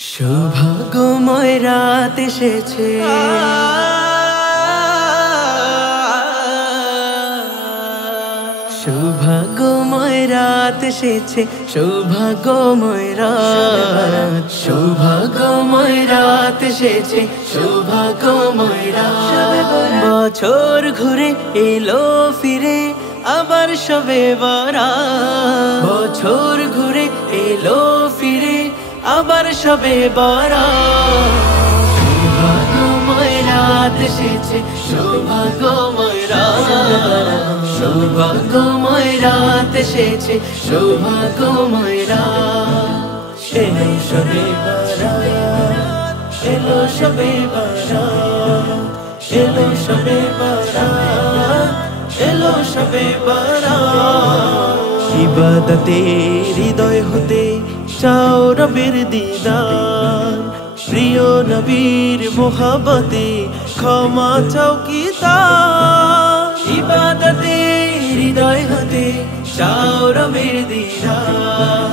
সৌভাগ্যময় রাত এসেছে, সৌভাগ্যময় রাত এসেছে, সৌভাগ্যময় রাত, সৌভাগ্যময় রাত এসেছে, সৌভাগ্যময় রাত। বছর ঘুরে এলো ফিরে আবার শবে বরাত, বছর ঘুরে এলো ফিরে আবার শবে বরাত। সৌভাগ্যময় রাত এসেছে, সৌভাগ্যময় রাত, সৌভাগ্যময় রাত এসেছে, সৌভাগ্যময় রাত। এলো শবে বরাত, এলো শবে বরাত, এলো শবে বরাত, এলো শবে বরাত। ইবাদতে হৃদয় হতে চাও রবের দিদার, প্রিয় নবীর মোহাব্বতে ক্ষমা চাও কি তার। ইবাদতে হৃদয় হতে চাও রবের দিদার,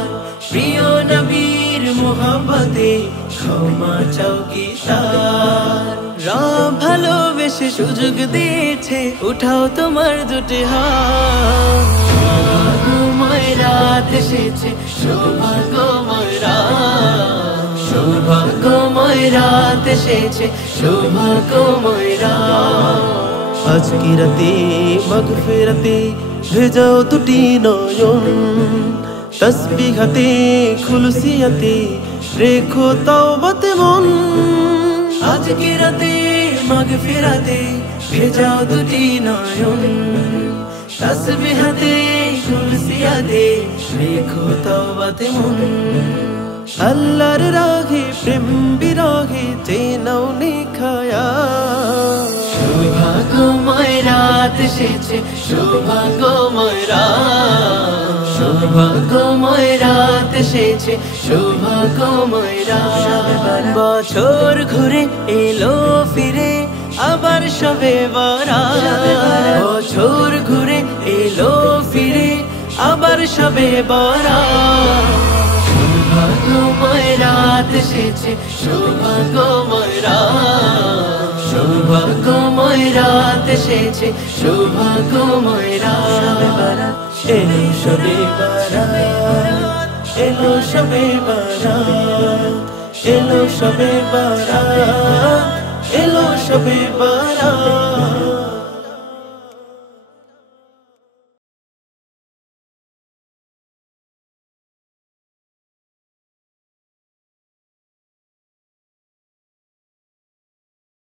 প্রিয় নবীর মোহাব্বতে ক্ষমা চাও কি তার। রব ভালোবেসে সুযোগ দিয়েছে, উঠাও তোমার দুটি হাত। সৌভাগ্যময় রাত এসেছে, সৌভাগ্যময় রাত, সৌভাগ্যময় রাত এসেছে, সৌভাগ্যময় রাত। আজকে রাতে মাগফিরাতে ভেজাও দুটি নয়ন, তাসবিহ হাতে খুলসিয়াতে রেখো তাওবাতে মন। আজকে রাতে মাগফিরাতে ভেজাও দুটি নয়ন, তাসবিহ হাতে খুলসিয়াতে রেখো তাওবাতে মন। আল্লাহর রাহে প্রেম বিরাহে চেনাও নিখায়া। সৌভাগ্যময় রাত এসেছে, সৌভাগ্যময় রাত, সৌভাগ্যময় রাত এসেছে, সৌভাগ্যময় রাত। বছর ঘুরে এলো ফিরে আবার শবে বরাত, বছর ঘুরে এলো ফিরে আবার শবে বরাত। সৌভাগ্যময় রাত এসেছে, সৌভাগ্যময় রাত, সৌভাগ্যময় রাত এসেছে, সৌভাগ্যময় রাত। এলো শবে বরাত, এলো শবে বরাত, এলো শবে বরাত, এলো শবে বরাত।